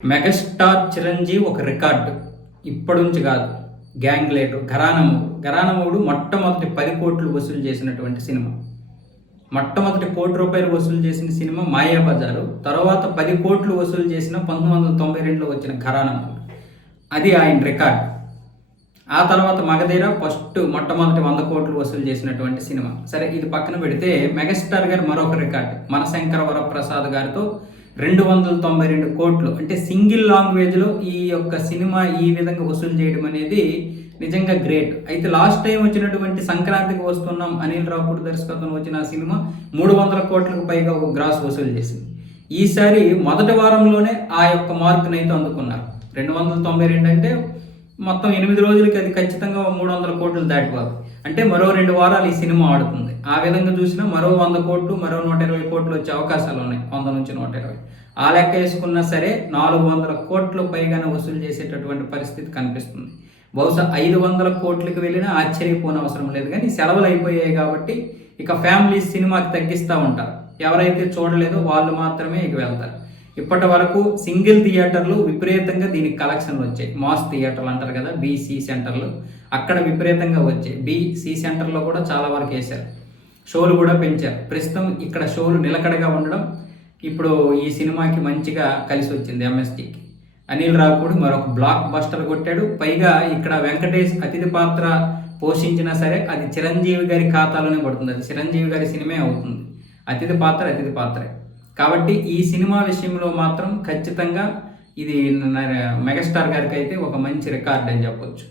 Megastar Chiranjeevi ఒక record ఇప్పటి నుంచి కాదు. గ్యాంగ్ లీడర్ ఘరానమూడు మొట్టమొదటి 10 కోట్లు వసూలు చేసినటువంటి సినిమా. మొట్టమొదటి ₹1 వసూలు చేసిన సినిమా మాయాబజారు. తర్వాత 10 కోట్లు వసూలు చేసిన 1992లో వచ్చిన ఘరానమూడు. అది ఆయన రికార్డు. ఆ తర్వాత మగధీర మొట్టమొదటి 100 కోట్లు వసూలు చేసినటువంటి సినిమా. సరే, ఇది పక్కన పెడితే మెగాస్టార్ గారు మరొక రికార్డు మనశంకర వరప్రసాద్ గారితో 292 కోట్లు, అంటే సింగిల్ లాంగ్వేజ్లో ఈ యొక్క సినిమా ఈ విధంగా వసూలు చేయడం అనేది నిజంగా గ్రేట్. అయితే లాస్ట్ టైం వచ్చినటువంటి సంక్రాంతికి వస్తున్నాం అనిల్ రావుపూడి దర్శకత్వం వచ్చిన సినిమా 300 కోట్లకు పైగా గ్రాస్ వసూలు చేసింది. ఈసారి మొదటి వారంలోనే ఆ యొక్క మార్కునైతే అందుకున్నారు. 292 అంటే మొత్తం 8 రోజులకి అది ఖచ్చితంగా 300 కోట్లు దాటిపోదు. అంటే మరో 2 వారాలు ఈ సినిమా ఆడుతుంది. ఆ విధంగా చూసినా మరో 100 కోట్లు, మరో 120 కోట్లు వచ్చే అవకాశాలు ఉన్నాయి. 100 నుంచి 120. ఆ లెక్క వేసుకున్నా సరే 400 కోట్ల పైగానే వసూలు చేసేటటువంటి పరిస్థితి కనిపిస్తుంది. బహుశా 500 కోట్లకు వెళ్ళినా ఆశ్చర్యపోనవసరం లేదు. కానీ సెలవులు అయిపోయాయి కాబట్టి ఇక ఫ్యామిలీ సినిమాకి తగ్గిస్తూ ఉంటారు. ఎవరైతే చూడలేదో వాళ్ళు మాత్రమే ఇక వెళ్తారు. ఇప్పటి వరకు సింగిల్ థియేటర్లు విపరీతంగా దీనికి కలెక్షన్లు వచ్చాయి. మాస్ థియేటర్లు అంటారు కదా, బీసీ సెంటర్లు, అక్కడ విపరీతంగా వచ్చాయి. బీసీ సెంటర్లో కూడా చాలా వరకు వేశారు. షోలు కూడా పెంచారు. ప్రస్తుతం ఇక్కడ షోలు నిలకడగా ఉండడం ఇప్పుడు ఈ సినిమాకి మంచిగా కలిసి వచ్చింది. ఎంఎస్టీకి అనిల్ రావుపూడి మరొక బ్లాక్ బస్టర్ కొట్టాడు. పైగా ఇక్కడ వెంకటేష్ అతిథి పాత్ర పోషించినా సరే అది చిరంజీవి గారి ఖాతాలోనే పడుతుంది. అది చిరంజీవి గారి సినిమే అవుతుంది. అతిథి పాత్రే. కాబట్టి ఈ సినిమా విషయంలో మాత్రం ఖచ్చితంగా ఇది మెగాస్టార్ గారికి అయితే ఒక మంచి రికార్డ్ అని చెప్పొచ్చు.